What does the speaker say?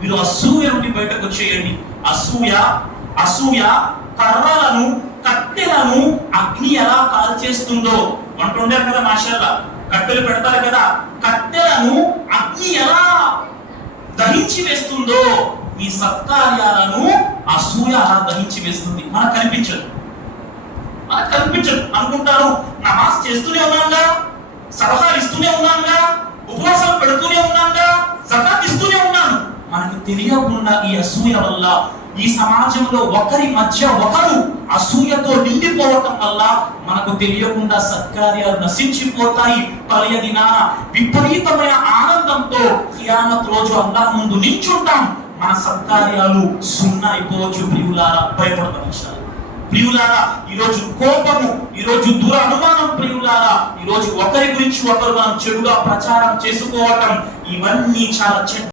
మీరు అసూయ నుండి బయటకు వచ్చేయండి. అసూయ కర్రలను కట్టెలను అగ్ని ఎలా కాల్చేస్తుందో అంటుండారు కదా మాషాల్లా. కట్టెలు పెడతారు కదా, కట్టెలను అగ్ని ఎలా దహించి వేస్తుందో మీ సత్కార్యాలను అసూయ అలా దహించి వేస్తుంది. మనకు కనిపించదు అనుకుంటారు. నమాజ్ చేస్తూనే ఉన్నాంగా, సలహాలు ఇస్తూనే ఉన్నాంగా, ఉపవాసాలు పెడుతూనే ఉన్నాంగా, జకాత్ ఇస్తూనే ఉన్నాను. మనకు తెలియకుండా ఈ అసూయ వల్ల ఈ సమాజంలో ఒకరి మధ్య ఒకరు అసూయతో నిండిపోవటం వల్ల మనకు తెలియకుండా సత్కార్యాలు నశించిపోతాయి. పలయ దినాన విపరీతమైన ఆనందంతో ఖియామత్ రోజు అల్లాహ్ ముందు నిల్చుంటాం. మన సత్కార్యాలు సున్నా అయిపోవచ్చు. ప్రియులారా, భయపడమనిషాలు ప్రియులారా, ఈరోజు కోపము, ఈరోజు దురనుమానం ప్రియులారా, ఈరోజు ఒకరి గురించి ఒకరు మనం చెడుగా ప్రచారం చేసుకోవటం, ఇవన్నీ చాలా చెడ్డ